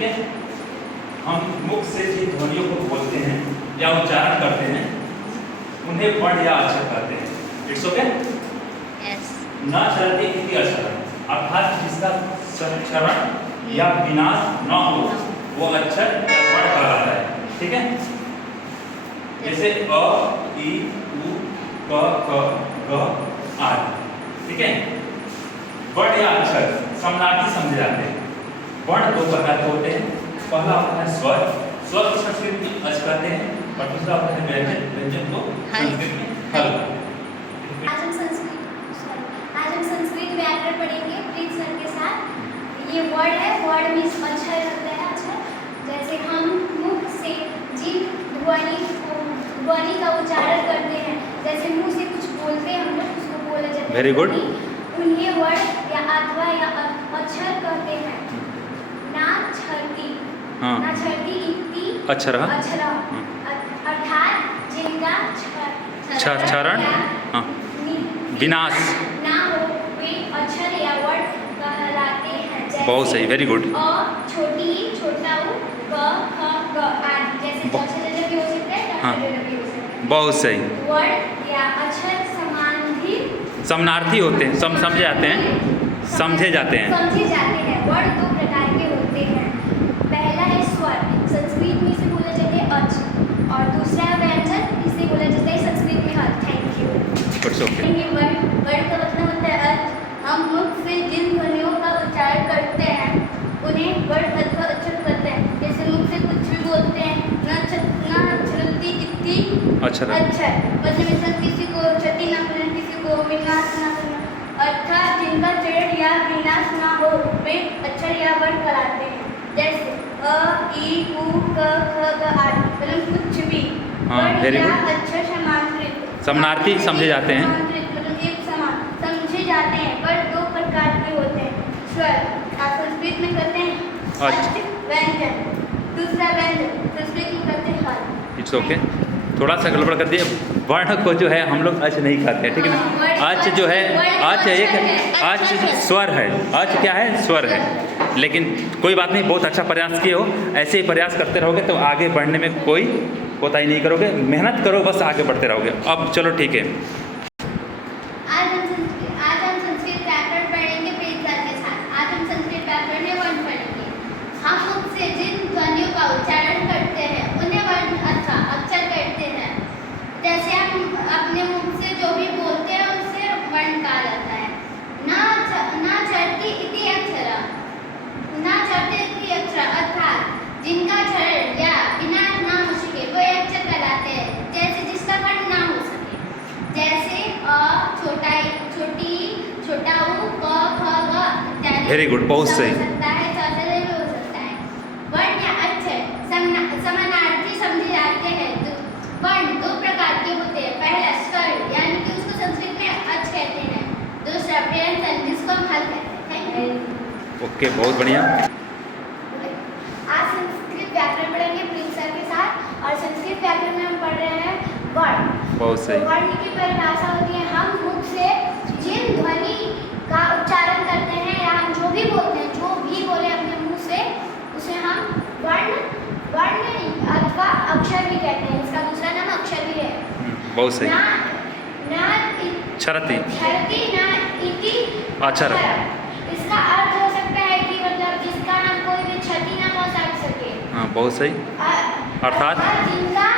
ठीक है। हम मुख से जिन ध्वनियों को बोलते हैं या उच्चारण करते हैं उन्हें वर्ण या अक्षर कहते हैं। It's okay. न चलते इति अक्षर, अर्थात जिसका क्षरण या विनाश न हो वो अक्षर या वर्ण कहलाता है। ठीक है। जैसे अ, ई, उ, क, ग आदि। ठीक है। वर्ण या अक्षर समानार्थी समझे जाते हैं। वर्ण दो प्रकार के होते हैं। पहला होता है स्वर, स्वर को संस्कृत में अच कहते हैं, और दूसरा होता है व्यंजन, व्यंजन को संस्कृत में हल। आज हम संस्कृत व्याकरण पढ़ेंगे प्रीत सर के साथ। ये वर्ड है, वर्ड मीन्स अक्षर होता है। अक्षर जैसे हम मुख से जिन ध्वनि का उच्चारण करते हैं, जैसे मुंह से कुछ बोलते हैं हम लोग, उसको बोला जाता है। Very good. उन्हें वर्ड या अथवा या अक्षर कहते हैं। ना छरती, हाँ। ना छरती इति अक्षर, अर्थात जिनका क्षरण हाँ विनाश ना हो वे अक्षर या वर्ड कहलाते हैं। जैसे बहुत सही, वेरी गुड। अ छोटी, छोटा उ, क, ख, ग आदि। जैसे जैसे भी हो सकता है, हाँ। भी हो सकता है। बहुत सही। वर्ड या अक्षर समानार्थी होते हैं, समझे जाते हैं, समझे जाते हैं। समझे जाते हैं। वर्ड दो प्रकार के होते हैं। पहला है स्वर, संस्कृत में इसे बोला जाता है अच, और दूसरा है व्यंजन, इसे बोला जाता है संस्कृत में हल। Thank you. वर्ड का मतलब होता है अर्थ। हम मुख से जिन ध्वनियों का उच्चारण करते हैं उन्हें वर्ड अथवा अक्षर कहते हैं। जैसे मुख से कुछ भी बोलते हैं, न छलती इति अक्षर, मतलब किसी को क्षति न करना, किसी को विनाश न करना, अर्थात जिनका क्षरण या विनाश न हो वे अक्षर या वर्ण कहलाते हैं। जैसे अ, ई, उ, क, ख, ग आदि। मतलब कुछ भी वर्ण या अक्षर समानार्थी समझे जाते हैं। मतलब एक समान समझे जाते हैं। पर दो प्रकार के होते हैं। स्वर संस्कृत में कहते हैं अच, व्यंजन। दूसरा व्यंजन संस्कृत में कहते हैं हल। It's okay. थोड़ा सा गड़बड़ कर दिया। वर्ण को जो है हम लोग अच नहीं कहते हैं, ठीक है ना। अच जो है, अच एक अच स्वर है। अच क्या है? स्वर है। लेकिन कोई बात नहीं, बहुत अच्छा प्रयास किए हो। ऐसे ही प्रयास करते रहोगे तो आगे बढ़ने में कोई कोताही नहीं करोगे। मेहनत करो, बस आगे बढ़ते रहोगे। अब चलो ठीक है। आज हम संस्कृत व्याकरण पढ़ेंगे प्रीत सर के साथ। आज हम संस्कृत व्याकरण में वर्ण पढ़ेंगे। हम मुख से जिन ध्वनियों का उच्चारण करते हैं उन्हें वर्ण अथवा अक्षर कहते हैं। जैसे हम अपने मुख से जो भी बोलते हैं उसे वर्ण कहा जाता है। ना चरती इति अक्षर, ना चरते इति अक्षर, अर्थात जिनका क्षरण या विनाश ना हो सके वो अक्षर कहलाते हैं। जैसे जिसका खंड ना हो सके, जैसे अ छोटा, छोटी, छोटा उ, क, ख, ग इत्यादि। वेरी गुड, बहुत सही। हो सकता है, चौथा भी हो सकता है। वर्ण या अक्षर समानार्थी समझे जाते हैं। वर्ण दो प्रकार के होते हैं। पहला स्वर, यानी कि उसको संस्कृत में अच कहते हैं। दूसरा व्यंजन, जिसको हम हल कहते हैं। Thank you. ओके, बहुत बढ़िया। आज संस्कृत व्याकरण पढ़ेंगे प्रीत सर के साथ, और संस्कृत व्याकरण में हम पढ़ रहे हैं वर्ण। बहुत सही। तो वर्ण की परिभाषा होती है हम मुख से जिन ध्वनि का उच्चारण करते हैं या हम जो भी बोलते हैं, जो भी बोले अपने मुंह से, उसे हम वर्ण अथवा अक्षर भी कहते हैं। इसका दूसरा नाम अक्षर भी है। बहुत सही। छरती ना इति अक्षर। इसका अर्थ हो सकता है कि मतलब जिसका हम कोई भी क्षति ना पहुंचा सके। हाँ, बहुत सही। अर्थात जिनका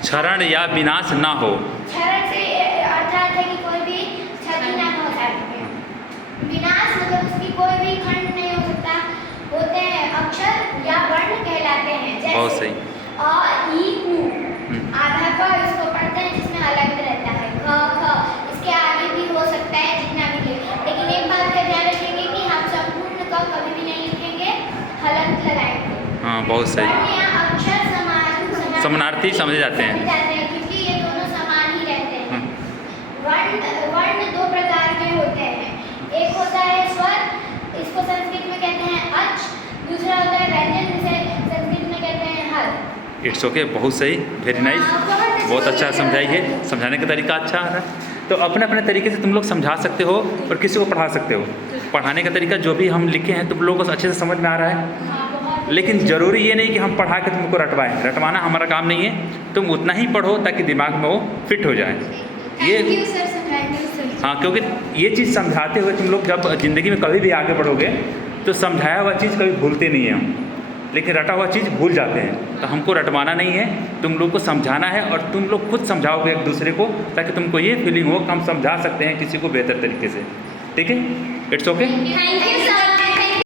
क्षरण या विनाश ना हो। क्षरण से अर्थात है कि कोई भी क्षति ना पहुंचा सके। विनाश मतलब उसकी कोई भी खंड नहीं हो सकता, होते हैं अक्षर या वर्ण कहलाते हैं। जैसे बहुत सही। अ, ई, उ, आधा क इसको पढ़ते हैं जिसमें अलग रहता है। ख, ख इसके आगे भी हो सकता है जितना भी ले। लेकिन एक बात का ध्यान रखेंगे कि हम संपूर्ण क कभी भी नहीं लिखेंगे, हलंत लगाएंगे। हाँ, बहुत सही। वर्ण या अक्षर समानार्थी समझे जाते हैं, क्योंकि ये दोनों समान ही रहते हैं। वर्ण दो प्रकार के होते हैं। एक होता है स्वर, इसको संस्कृत में कहते हैं अच। दूसरा होता है व्यंजन, जिसे संस्कृत में कहते हैं हल। इट्स ओके, बहुत सही, वेरी नाइस। बहुत अच्छा समझाइए, समझाने का तरीका अच्छा आ रहा है। तो अपने अपने तरीके से तुम लोग समझा सकते हो और किसी को पढ़ा सकते हो। पढ़ाने का तरीका जो भी हम लिखे हैं तुम लोगों को अच्छे से समझ में आ रहा है। हाँ, बहुत लेकिन ज़रूरी ये नहीं कि हम पढ़ा के तुमको रटवाएं, रटवाना हमारा काम नहीं है। तुम उतना ही पढ़ो ताकि दिमाग में वो फिट हो जाए। थैंक यू सर, समझाने सर। हाँ, क्योंकि ये चीज़ समझाते हुए तुम लोग जब ज़िंदगी में कभी भी आगे बढ़ोगे तो समझाया हुआ चीज़ कभी भूलते नहीं हैं हम, लेकिन रटा हुआ चीज़ भूल जाते हैं। तो हमको रटवाना नहीं है, तुम लोग को समझाना है और तुम लोग खुद समझाओगे एक दूसरे को ताकि तुमको ये फीलिंग हो कि हम समझा सकते हैं किसी को बेहतर तरीके से। ठीक है, it's okay. Thank you sir.